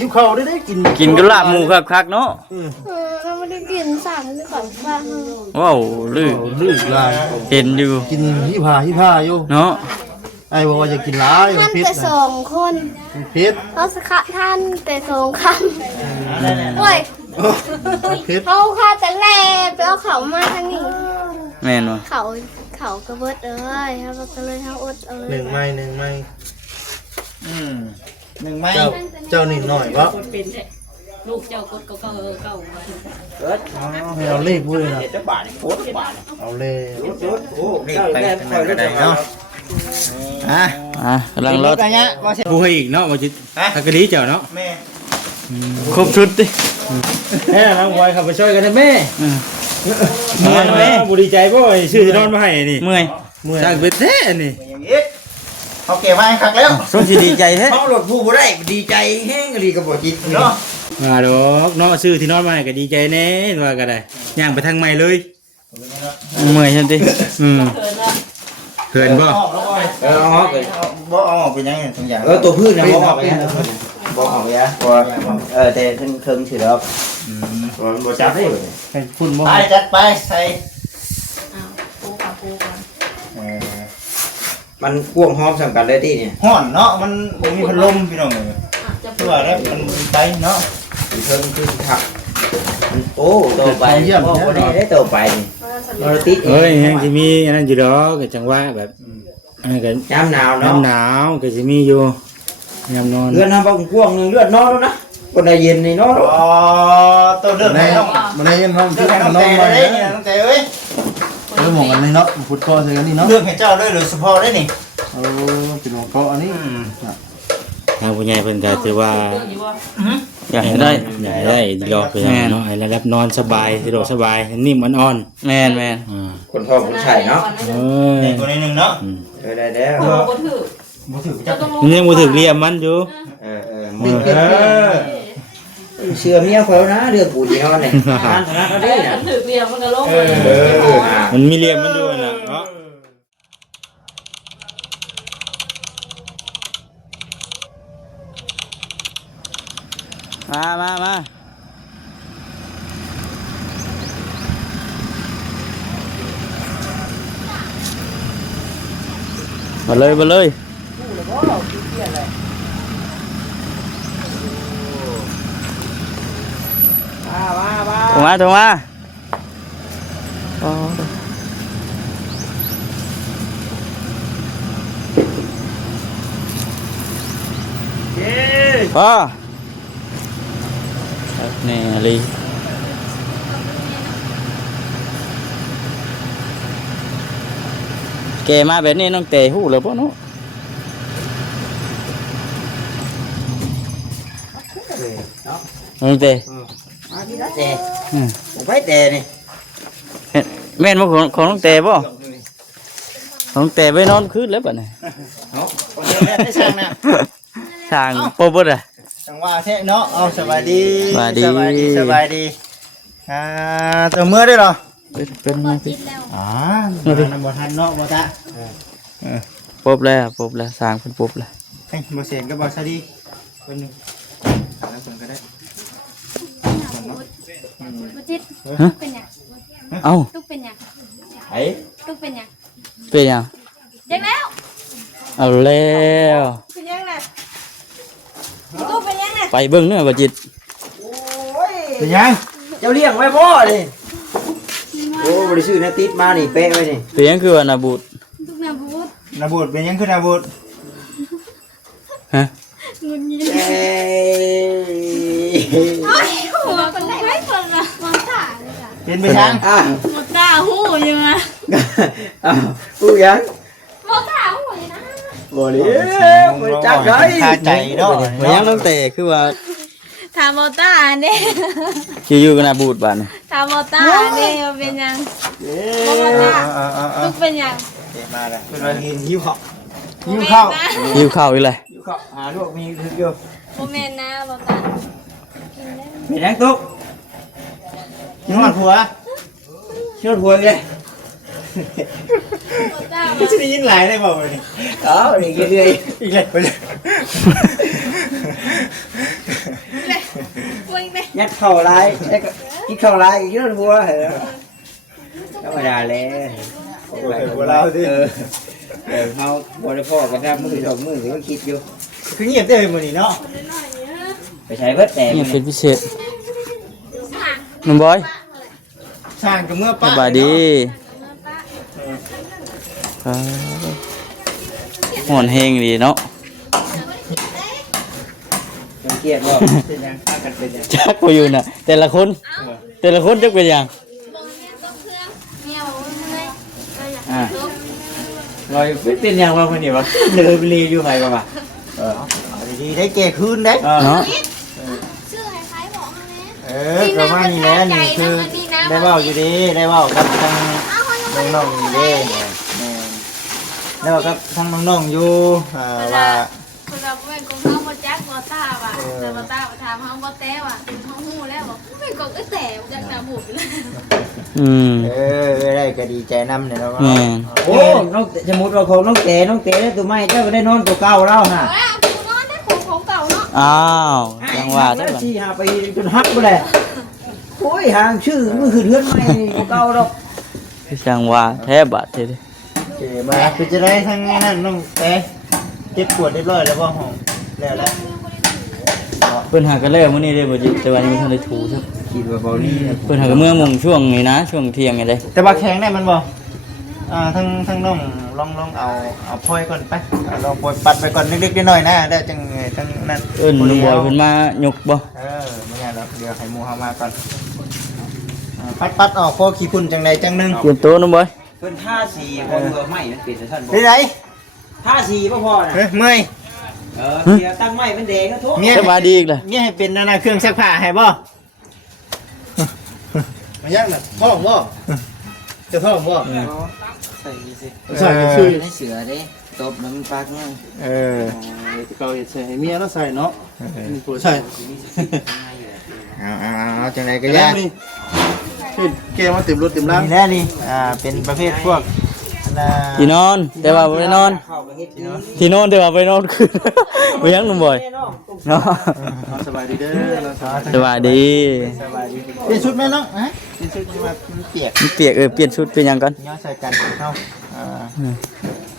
หิวข้าวได้กินก็ลาบหมูคักๆเนาะเราไม่ได้กินสั่งก่อนว่า ว้าวลื่นลาย เห็นอยู่ กินหิ้าอยู่ เนาะ ไอ้บอกว่าจะกินหลาย ท่าน พิษ แต่สองคน พิษ เขาสคะท่านแต่สองคำโอ้ย พิษ เขาฆ่าแต่แรกไปเอาเขามาทางนี้ แม่นบ่ เขากระเบิดเอ้ยเขาก็เลยเขาอดเอ้ย หนึ่งไม้ หนึ่งไม้ เจ้านี่หน่อยก็ ลูกเจ้ากดเก่า ให้เอาเลขพูดเลยนะ จะบาทโคตรบาท เอาเลข โอ้เจ้าแม่คอยก็ได้เนาะ กำลังรถ กันเนี้ยว่า ผู้ให้อีกเนาะว่าจิถ้ากะดีเจ้าเนาะ แม่ ครบชุดดิ แม่นางวายขับไปช่วยกันนะแม่ เมื่อยไหม บุดีใจบ่ชื่อที่นอนมาให้นี่ เมื่อย สร้างเป็นแท้นี่ อย่างนี้เขาเก็บมาครั้งแล้ว ส้มสิดีใจแท้ เขาหลดผู้บ่ได้ดีใจแห้งดีกับบ่จิตเนาะ มาดอกเนาะชื่อที่นอนมาให้ก็ดีใจแน่ว่าก็ได้ย่างไปทางใหม่เลย เมื่อยฉันดิ เขินบ่ เอาออกไปบ่เอาออกไปยังไงทุกอย่างตัวพืชนะบ่ออกไปบ่ออกไปอ่ะแต่เครื่องถือแล้วบ่จับได้ ให้คุณบ่ ไปจัดไปใส่ ปูกับปูก่อน มันพ่วงหอมสำคัญเลยที่เนี่ยห้อนเนาะมันมีพัดลมพี่น้องเลย จะ คือว่าแล้วมันไปเนาะเพิ่มขึ้นผักมันโอ้โตไปโอ้คนนี้ได้โตไปนี่เราติด เอ้ยยังสิมีอันนั้นอยู่ดอกก็จังว่าแบบอันนั้นก็ ยามหนาวเนาะ น้ำหนาวก็สิมีอยู่ยามนอน เลือดน้ำบางพ่วงนึงเลือดนอนแล้วนะคนใดเย็นนี่นอนอ๋อตัวเลือด ใน ไหนน้อง มันในน้อง เลื ที่ อดให้น้ น้ อ อง ง แต่ มา ได้เนี่ยน้องแต่เอ้ย แล้วหมองกันนี่เนาะพุดคอใส่กันนี่เนาะ เลือกให้เจ้าด้วยหรือเฉพาะได้นี่ เป็นหมองเกาะอันนี้ ทางผู้ใหญ่เพิ่นก็ถือว่า เรื่องอยู่ว่า อยากให้ได้ อยากให้ได้รอไปเนาะให้ระดับนอนสบายสะดวกสบายนิ่มอ่อน แม่น คนพ่อคนชายเนาะ ๆเอ้ย นี่ตัวนี้หนึ่งเนาะได้แล้ว บ่ถือ บ่ถือจับ มันยังบ่ถึกเรียมมันอยู่ เชื่อเมียเขานะเรื่องปู่จีนอนเนี่ยงานธนาคารได้เนี่ย ถือเรียงมันก็ลง มันมีเรียมมันอยู่น่ะเนาะ มาเลย โทรมาพ่อนี่ลีแกมาแบบนี้น้องเตะหู้เลยพ่อเนาะน้องเตะ มาที่นั่นแต่ผมไปแต่นี่ แม่นบ่ของน้องเตะบ่ของเตะไปนอนคืนแล้วบัดนี้ เนาะคนเดียวแม่ได้ช่างนะ ทางโปรบ่ได้ จังว่าแท้เนาะเอาสบายดี สบายดี สบายดีตัวเมื่อได้หรอ เป็นมาสิ อ๋อนำบ่ทันเนาะบ่ตะ ปบแล้วสร้างเพิ่นปบแล้ว เฮ้ยบ่เสียนก็บ่ซะดีคนนึงแล้วคนก็ได้ บุจิตเป็นยัง เอ้า ตุ๊กเป็นยัง ไอ้ ตุ๊กเป็นยัง เป็นหยัง ยังแล้ว เอาแล้ว เป็นยังน่ะตุ๊กเป็นยังน่ะ ไปเบิ่งเนื้อบ่จิต เป็นยังเจ้าเลี้ยงไว้บ่ดิโอ้บ่ได้ซื้อนะติดมานี่เป๊ะไว้นี่ เป็นหยังคือว่านาบูด ตุ๊กแม่บูด นาบุตรเป็นยังคือนาบุตร ฮะ เงินยิน เอ้ย หัวคนไหนไม่คนละมองตาเลยค่ะ เป็นไปยังอ่ะ มองตาหูอยู่นะ อ้าวกูยัง มองตาหูอยู่นะ บ่ดิบ่จักได้คาใจเนาะ เป็นหยังน้องเตะคือว่า ถามมองตาเนี่ย สิอยู่กับนาบูดบาดนี้ ถามมองตาเนี่ยเป็นยังตุ๊กเป็นยัง มาแล้วเป็นว่ากินหิวข้าวหิวข้าว หิวข้าวอีกเลย หิวข้าวหาลูกมีถึงอยู่ โมเมนนะมองตากินได้ เป็นยังตุ๊กกินหอดผัวกินหอดผัวเลย มองตา ไม่ใช่ได้ยินหลายเลยบอกเลยอ๋อนี่เรื่อยๆอีกเลยไปเลย ยัดเข้าร้ายแล้วก็กินเข้าร้ายอีกเยอะหัวเหรอธรรมดาเลยหัวเราสิเขาบริพ่อกันได้มือดอกมือก็คิดอยู่คือเงียบได้เลยมื้อนี้เนาะไปใช้เบิดแต่ นี่เป็นพิเศษน้องบอย สร้างกับเมื่อ ส ป้า บายดีห่อนแห้งดีเนาะ จังเกียดบ่เป็นยังพากันเป็นยัง จักไปอยู่น่ะแต่ละคนจักเป็นอย่าง เมียวเลย อ่า ลอยเป็นยังว่าคนนี้ว่าเดินรีอยู่ไงบ่มาดีๆได้เกคืนได้ เนาะ ชื่อคล้ายๆบอกมาแม่ ประมาณนี้แหละนี่คือได้เว้าอยู่ดีได้เว้ากับทางน้องๆอยู่ดีได้เว้ากับทางน้องๆอยู่ว่า คนเราเป็นคนเขาบ่จักบ่ตาว่ะแต่บ่ตาถามเฮาบ่แต้ว่ะเป็นเฮาฮู้แล้วบอกไม่กดก็แต่จักหน้าหมู่ไปเลย ได้ก็ดีใจนำเนี่ยเนาะ แม่น โอ้น้องสมมุติว่าของน้องเต๋ได้ตัวใหม่เจ้าก็ได้นอนตัวเก่าแล้วน่ะ เอ้าผู้นอนได้ของเก่าเนาะ อ้าวจังว่าจังว่า ที่หาไปจนฮักบ่ได้โอ้ยหางชื่อมือคือเทือนใหม่ตัวเก่าดอก จังว่าแท้บาดเด้ มาคือจะได้ทั้งนั้นน้องเต๋เก็บขวดเรียบร้อยแล้วบ่ห้องแล้ว เพิ่นหากันแล้วมื้อนี้ได้บ่จิแต่ว่ายังบ่ทันได้ถูซัก คิดว่าเบาลี่ เพิ่นหากันเมื่อมงช่วงนี้นะช่วงเที่ยงนี่เลย แต่ว่าแข็งได้มันบ่ทั้งน้องลองเอาพลอยก่อนไปลองพลอยปัดไปก่อนเล็กๆน้อยๆนะแล้วจังทั้งนั้น เอิ้นลุงบอยเพิ่นมายกบ่ ไม่งั้นแล้วเดี๋ยวให้หมู่เฮามาก่อนปัดออกพอขี้ฝุ่นจังใดจังนึง เตรียมตัวน้องบอย เพิ่นท่าสีบ่เบื่อไม้มันปิดท่านบ่ได้ท่าสีบ่พอน่ะเมื่อยเดี๋ยวตั้งไม้มันแดงนะทุก สบายดีอีกล่ะ เนี่ยให้เป็นเครื่องซักผ้าให้บ่ มายังน่ะท้องบ่จะท้องบ่ ใส่สิ ใส่ชื่อ ให้เสือเด้ตบมันปากเนี่ยเก่าเฮ็ดใส่ให้เมียเนาะใส่เนาะผู้ใส่ เอาจังไดก็ แล้ ยาว นี่คือแกมาเต็มรถเต็มร่าง นี่แน่นี่เป็นประเภทพวก ที่นอนแต่ว่าบ่ได้นอนที่นอนแต่ว่าบ่ได้นอนคืน บ่ยังน้องบอยเนาะ สบายดีเด้อ สบายดี เปลี่ยนชุดไหมน้องฮะเปลี่ยนชุดมาเปียก มันเปียกเปลี่ยนชุดเป็นหยังกัน ย่อใส่กันเข้า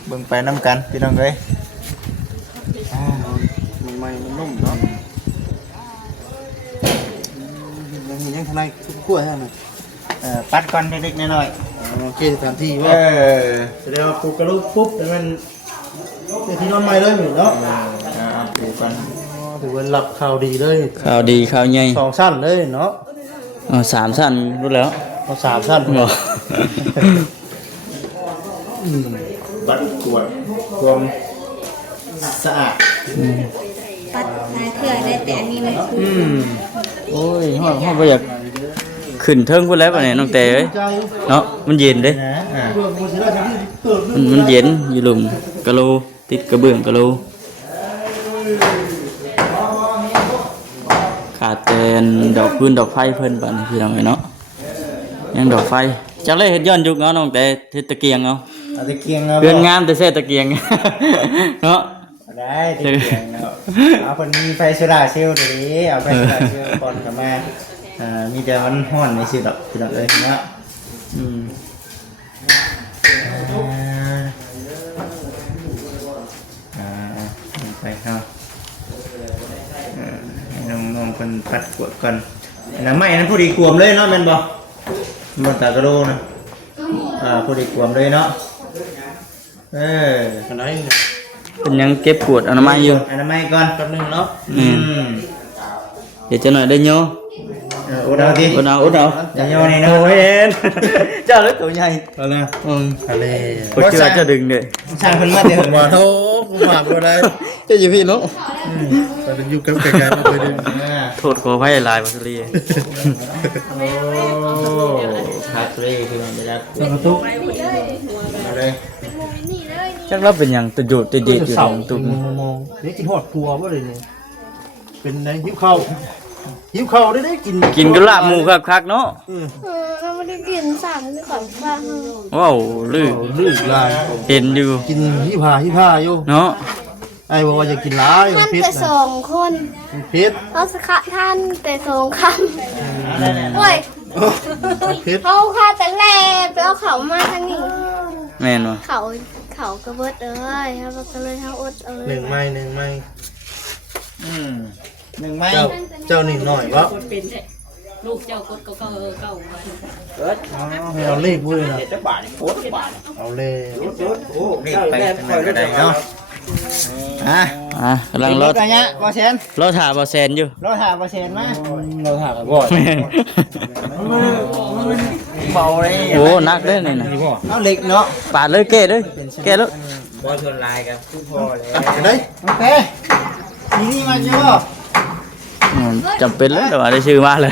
เบิ่งไปน้ำกันพี่น้องเอ้ย มันใหม่มันนุ่มเนาะยังมียังข้างในทุกขั้วแท้น่ะ ปัดก่อนเล็กๆน้อย โอเคสถานที่ ๆ ว่าแสดงว่าปลูกกระลูกปุ๊บแต่มันเป็นที่นอนใหม่เลยเหมือนเนาะ ปลูกก่อน ถือว่าหลับข่าวดีเลย ข่าวดีข่าวใหญ่ 2ชั้นเลยเนาะ 3ชั้นรู้แล้ว เอา3ชั้น บ่ ปัดกวดความสะอาด ปัดนาเถื่อได้แต่อันนี้มันคือ โอ้ยฮอดบ่อยากขึ้นเทิงพุ่นแล้วบัดนี้น้องแต่เอ้ย ใจ เนาะมันเย็นเด้ นะ เพื่อมูสิได้ทั้งที่เติบ มันเย็นอยู่หลุมกะโลติดกระเบื้องกะโลขาดแต่ดอกพื้นดอกไฟเพิ่นบัดนี้พี่น้องเอ้ยเนาะยังดอกไฟจักเลยเฮ็ดย้อนยุคเนาะน้องแต่เฮ็ดตะเกียงเอา เอาตะเกียง เรือนงามแต่แซ่ตะเกียง เนาะ ได้ตะเกียงเอาคนมีไฟโซลาร์เซลล์ตัวนี้เอาไฟโซลาร์เซลล์ก่อนกลับมามีแต่มันห้อนในสิดอกพี่น้องเอ้ยเนาะ อืม ไปเข้าให้น้องๆคนปัดกวดก่อนน้ำไหม้นั้นผู้ดีกวมเลยเนาะแม่นบ่มันตากระโดนะผู้ดีกวมเลยเนาะอันไหน เป็นยังเก็บกวดอนามัยอยู่ อันน้ำไหม้ก่อน แป๊บนึงเนาะ เดี๋ยวจะหน่อยได้โย อุดเอาที อุดเอา อย่าโยนนี่นะ โอ้ยเจ้าเล็กตัวใหญ่ เอาเลยทะเล โคตรเชื่อจะดึงเลย ช่างเพิ่นมาเดี๋ยว ว่าโธ่กูหมาบ่ได้ จะอยู่พี่เนาะ แต่เป็นอยู่กับไกลๆมาเคยดึง โทษขอให้ลายมาสลี โอ้พาทรีคือมันจะได้ ประตู มาเลย นี่เลยนี่ จักเราเป็นอย่างตุดตุดอยู่ตรงตุ่ม มองนี่กินหอดครัวบ่เลยนี่เป็นไงหิวข้าวได้กิน กินกระลาบหมูคักๆเนาะ เราไม่ได้กินสั่งก่อนว่า ว้าวลื่น ลืกลาย เห็นอยู่ กินหิ้วผ้าอยู่ เนาะ ไอ้บอกว่าจะกินหลายมัน ท่าน พิษ แต่ นะ 2 คน มันพิษ เขาสคะท่านแต่2 คำโอ้ย มันพิษ เขาฆ่าแต่แรกไปเอาเขามาทางนี้ แม่นบ่ เขากระเบิดเอ้ยครับก็เลยเฮาอดเอ้ย หนึ่งไม้หนึ่งไม้ หนึ่งไม้ เจ้านี่หน่อยวะ คนเป็นแท้ลูกเจ้ากดเก่าเก่ามา เกิด ให้เอาเลขด้วยนะ เจ็ดบาทโคตรบาท เอาเลข โอ้เด็กไปทางไหนก็ได้เนาะกำลังร ร ถ ถอะไรเงี้ยบอเชน รถถ่าบ่แซนอยู่ รถหาบอเชนมา เราถามบ่ แม่น เบาเลย โอ้นักเด้อนี่นะ นี่บ่ เอาเหล็กเนาะ ปาดเลยเกะเลยเกะเลย บอชนลายกันทุกพอเลย เห็นไหม โอเคนี่มาเจ้า จำเป็นเลยแต่ว่าได้ชื่อมาเลย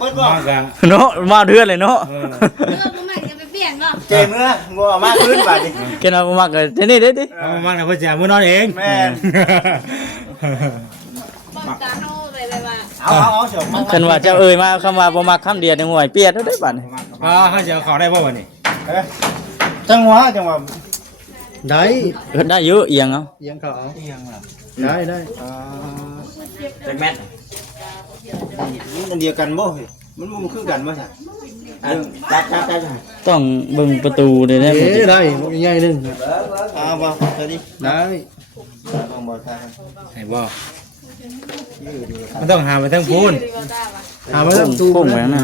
เปิดบ่ มากะ เนาะมาเดือนเลยเนาะ เออบ่แม่นจะไปเปลี่ยนบ่ เจเมื่องัวมากขึ้นบาทดิ แกน่าบ่มักเลยเดี๋ยวนี่เด้ดิ เอามากนะเพิ่นจะมื้อนอนเอง แม่น บ่ตาเฮาไปเลยว่า เอาเฉย คันว่าเจ้าเอ่ยมาคำว่าบ่มักคำเดียวในห่วยเปียดได้บัดนี้ เขาจะเอาเข้าได้บ่วันนี้ จังหวะ ได้ เฮ็ดได้อยู่เอียงเอา เอียงเขาเอาได้ได้ เป็นแมทมันเดียวกันบ่มันมันคือกันบ่ใช่จับ ต้องเบิ่งประตูได้ได้ เอ๊ะได้ง่ายๆนึง บ่เดี๋ยวดิ ได้ ต้องบ่ทาง ให้บ่มันต้องหาไปทั้งพูน ดีกว่าตาว่ะ หามาแล้วตู้ โค้งไว้ข้างหน้า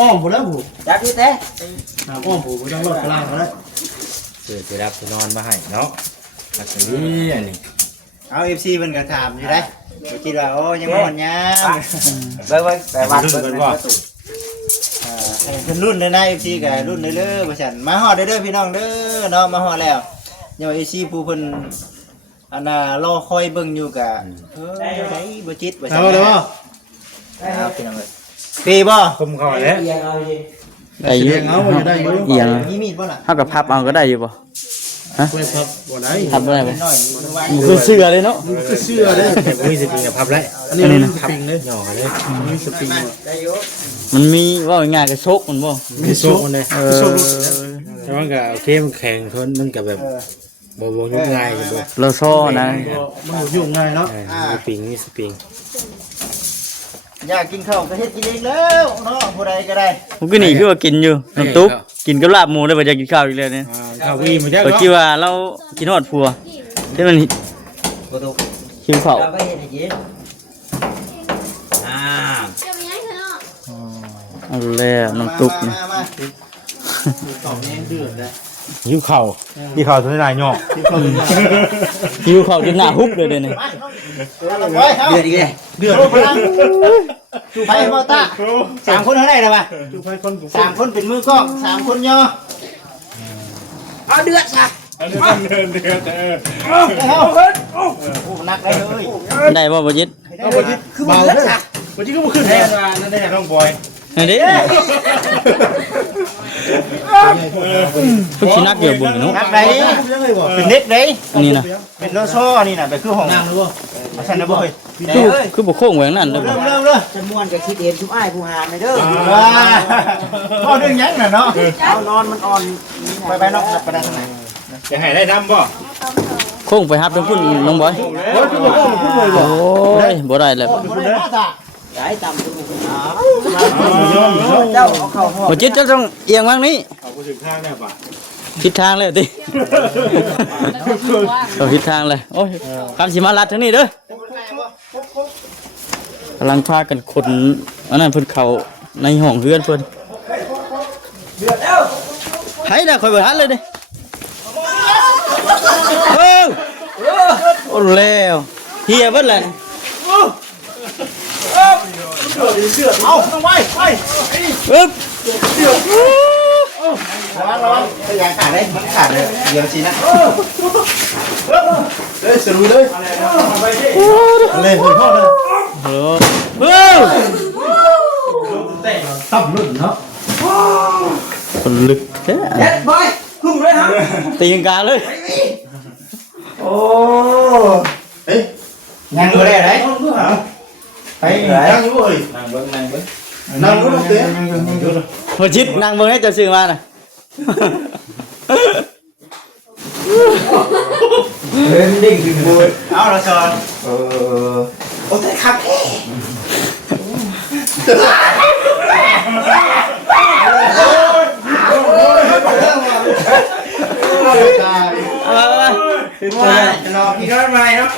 อ้อมหมดแล้วผูก จับดิเต้ หาอ้อมผูกต้องรอดกลางแล้ว สิรับสินอนมาให้เนาะอันนี้อันนี้ เอา FC เพิ่นก็ถามอยู่ได้คิดว่าโอ้ยังบ่ฮอดยามเบิ่งแต่วัดเบิ่งประตูเป็นรุ่นเลยนะ FC ก็รุ่นเด้อว่าซั่นมาฮอดเด้อพี่น้องเด้อเนาะมาฮอดแล้วยังว่า FC ผู้เพิ่นอันน่ะรอคอยเบิ่งอยู่ก็ได้บ่จิตว่าซั่น เอาเลยว่า เอาพี่น้องเอ้ยปีบ่ คุมเข้าแล้ว ได้อยู่ เอาได้อยู่ เอียง มีมีดบ่ล่ะ เฮากับพับเอาก็ได้อยู่บ่ เว้ยครับบ่ได้ พับบ่ได้บ่ น้อย มันคือเสื้อเลยเนาะ มันก็เชื่อได้ แต่บ่มีสติกับพับแล้ว อันนี้มันสปริงเลย หย่อเลย มีสปริง ได้อยู่ มันมีว่าง่ายๆก็ชกมันบ่ มีโซ่ มันเลย โซ่ลุด แต่มันก็โอเคมันแข็งทนมันก็แบบบ่ยุ่งง่ายอยู่บ่ เราซ้อนะ มันยุ่งง่ายเนาะ มีปิงมีสปริง อยากกินข้าวก็เฮ็ดกินเองแล้วเนาะผู้ใดก็ได้ ผมก็นี่คือว่ากินอยู่น้ำตุ๊กกินกับลาบหมูแล้วบ่จะกินข้าวอีกแล้วเนี่ย ข้าววีมันจะ ก็คิดว่าเรากินฮอดผัวที่มัน บ่ถูก หิวข้าว เราก็เฮ็ดให้กินอ่า จะมีหยังเนาะ เอาแล้วน้ำตุ๊กนี่ มา ตอบแน่เดือดนะ หิวข้าวที่ข้าวทุนนายย่อ ที่เขาเป็น หิวข้าวจนหน้าฮุบเลยเดี๋ยวนี้ เดือดอีกเลย เดือดพลัง จูไผบ่ตา3คนเท่าไหร่ล่ะบ่ ดูไปคน 3คนเป็นมือกล้อง3คนย่อเอาเดือดซะเอาโอ้นักได้เลย ได้บ่บ่จิต เอาไปจิคือเบาเลยไปจิก็มาขึ้น แน่นอนนั่นได้น้องบอย นี่ดิทุกสินักเกี่ยวบุญเนาะ นักได้ ยังไงบ่ เป็นเด็กได้ อันนี้นะ เป็นโลโซ่นี่น่ะไปคือห้อง น้ำหรือบ่ ฉันน่ะบ่เฮ้ย คือบ่โค้งไว้ข้างนั้นเด้อบ่ เริ่มจะม่วนก็คิดเองทุกอ้ายผู้หามเด้อพ่อเรื่องยังน่ะเนาะเอานอนมันอ่อนไปนอกไปได้ทางไหน จะให้ได้น้ำบ่ โค้งไปฮับทั้งพุ่นน้องบอย โอ้ยคือบ่ต้องพูดเลยบ่ โอ้ยบ่ได้แล้ว บ่ได้มาซะย้ายตามตัว เจ้า เจ้าเอาเข้าห้อง บ่จิตจะต้องเอียงวางนี้ เอาไปถึงข้างแล้วป่ะ ผิดทางแล้วติ แล้วก็คือว่า เอาผิดทางเลยโอ้ยคำสิมาลัดทางนี้เด้อ กำลังพากันขนอันนั้นเพิ่นเข้าในห้องเฮือนเพิ่นให้น่ะคอยบ่ทันเลยเด้เอ้าโอ้แล้วเฮียเบิดแล้ว เอาต้องไว้ไป อึ๊บ ระวังพยายามขาดเลยมันขาดเลยเดี๋ยวสินะ เอ้ยสรุปเลยเลยพ่อเลย ฮัลโหลเอ้า ตับลุ่นเนาะ คนลึกแท้ เด็ดบอยคุ้มเลยฮะ ตีลังกาเลย โอ้ เอ้ย ยังอยู่ได้ไหน ไปยังอยู่เอ้ย นั่งเบิ่งนั่งเบิ่ง นั่งอยู่เด้อ บ่จิตนั่งเบิ่งให้เจ้าซื้อมาน่ะ เฮ้ยมันดิ่งถึงบูด เอาละซอน โอ้แต่ครับ ตาย ขึ้น ว่า ไป รอพี่น้อยใหม่เนาะ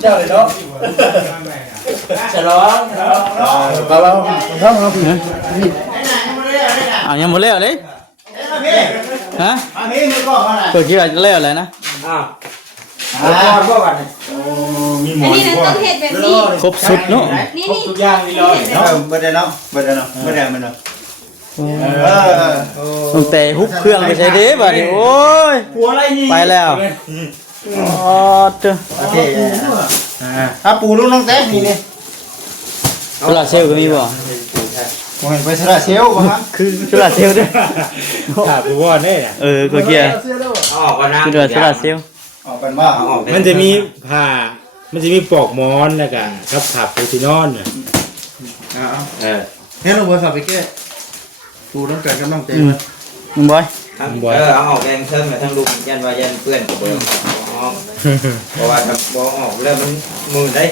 เจ้าเลยเนาะ ฉลอง เราทำเราผิด เอายังหมดแล้วเลยฮะ อันนี้มันก็มาไหน เปิดกี่วันจะแล้วเลยนะ อ้าวก่อนพวกกัน มีหม อั อน น นี้นะต้องเห็ดแบบนี้ ครบสุดเนาะ นี่ ครบ นี่ ทุกอย่างนี่เลยเนาะเบิดได้เนาะเบิดได้เนาะเบิดได้มันเนาะตั้งแต่ฮุบเครื่องไปใช้เด้บ่ดิโอ้ย หัวอะไรนี่ ไปแล้วอ๋อเด้อ โอเคถ้าปูลูกน้องแต๊กนี่นี่ โซลาร์เซลล์ก็มีบ่ ผมเห็นไปสระเซลล์ป่ะฮะ คือโซลาร์เซลล์เด้อ ขาดบ่ได้น่ะ ก็เกียร์ ออกกันนะ คือโซลาร์เซลล์ ออกกันว่า ออก มันจะมีผ้ามันจะมีปลอกหมอนแล้วก็กับผ้าปูที่นอนน่ะ เออ เฮ้ยเราเบอร์สอบไปแก้ปูต้องเกิดกันน้องเต้ มึงบอย เอาออกแดงเชิงกับทั้งลูกยันว่ายันเพื่อนเบอร์เพราะว่าถ้าบ่ออกแล้วมันมือได้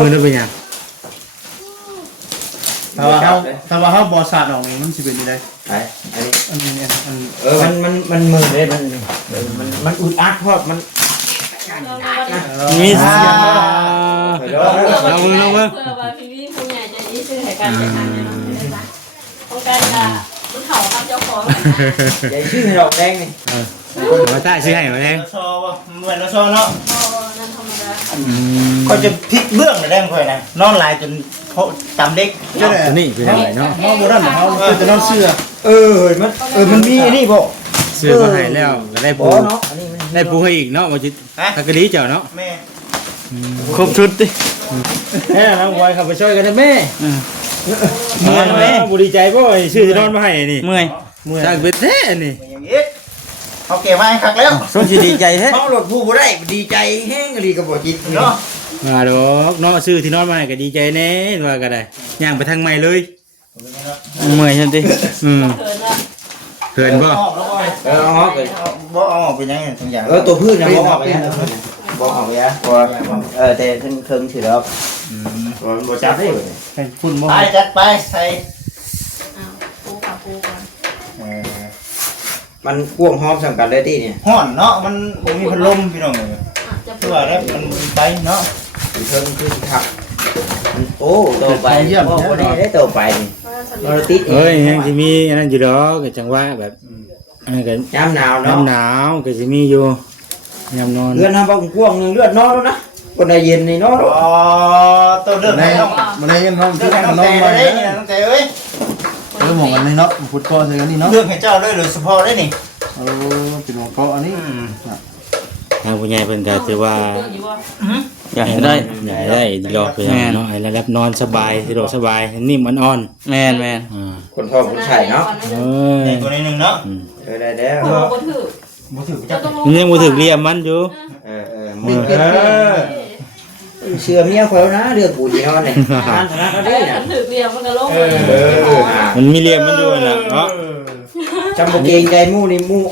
มือนั่นเป็นหยัง ถ้าว่าเขาบอสาดออกนี่มันสิเป็นยังไง ไปอันนี้ อันนี้อัน มันมือได้มันอุดอัดเพราะมัน มีเสียง เอามือเอามือ เพื่อว่าพี่พี่ผู้ใหญ่จะยี่ซื้อให้การจัดการเนี่ยเนาะโครงการจะมันเข่าครับเจ้าของ ใหญ่ชื่อดอกแดงนี่ มาใต้ซื้อให้มาแดง ซอวะเหมือนซอเนาะ พอนั่นธรรมดา เขาจะพลิกเบื้องเลยได้ค่อยนะนอนลายจนเขาตำเด็ก ตัวนี้เป็นอะไรเนาะ น้องโบราณเขาจะนอนเสื้อ มันมีนี่บ่ ซื้อมาให้แล้วก็ได้ปู เนาะอันนี้มัน ได้ปูให้อีกเนาะว่าจิทักกะลีเจ้าเนาะ แม่ ครบชุดดิ แม่น้องบอยขับไปช่วยกันนะแม่ เมื่อยไหม บุดีใจบ่ซื้อที่นอนมาให้นี่ เมื่อย จากเบ็ดแท้นี่ อย่างนี้เขาเก็บมาให้คักแล้ว สงสิดีใจแท้ เขาหลดผู้บ่ได้ดีใจแห้งก็ดีกับบ่จิต เนาะ มาดอกเนาะซื้อที่นอนมาให้ก็ดีใจแน่ว่าก็ได้ย่างไปทางใหม่เลย เมื่อยฉันดิเขินละ เพื่อนบ่ เอาออกเลย บ่ออกเป็นยังไงทุกอย่าง ตัวพืชนะบ่ออกไปนะบ่ออกไปนะแต่เครื่องถือแล้วบ่จับได้บ่ ให้คุณบ่ไปจัดไปใส่ อ้าวปูกับปูก่อน มันพ่วงหอมสังกัดเลยที่นี่ ห่อนเนาะมันมีพัดลมพี่น้องเลย อ่ะจะ คือว่าแล้วมันไปเนาะ เครื่องคือขับโอ้ตัวไปบ่ได้ตัวไปนี่เราติด เอ้ยยังสิมีอันนั้นอยู่ดอกก็จังว่าแบบอันนั้นก็ ยามหนาวเนาะ น้ำหนาวก็สิมีอยู่ยามนอน เลือดน้ำบ่พ่วงนึงเลือดนอนแล้วนะคนใดเย็นนี่นอน อ๋อตัวเรื่องไหนน้องมันได้ยินน้องที่น้องน้องมาได้นี่น้องแต่เอ้ยเรื่องหมองกันนี่เนาะพุทธก็ใช่กันนี่เนาะเรื่องให้เจ้าด้วยหรือเฉพาะได้นี่เป็นหมองก็อันนี้ ทางผู้ใหญ่เพิ่นก็ถือว่า เรื่องอยู่ว่า อยากให้ได้ อยากให้ได้รอไปเนาะให้ระดับนอนสบายสะดวกสบายนิ่มอ่อน แม่นแม่น ๆอ่า คนท้องคนไข่เนาะ เอ้ย ในตัวนี้หนึ่งเนาะ ได้แล้ว โอ้โหถือ บ่ถือ จะ จับ ต้อง มันยังบ่ถึงเรียมมันอยู่ มีเกิดเชื่อเมียเขาแล้วนะเรื่องปู่ที่นอนเนี่ยนั่นนะเขาได้เนี่ย ถือเรียงมันก็ลง มันมีเรียมมันอยู่น่ะเนาะ จำบ่เกรงใจมู่นี่มู่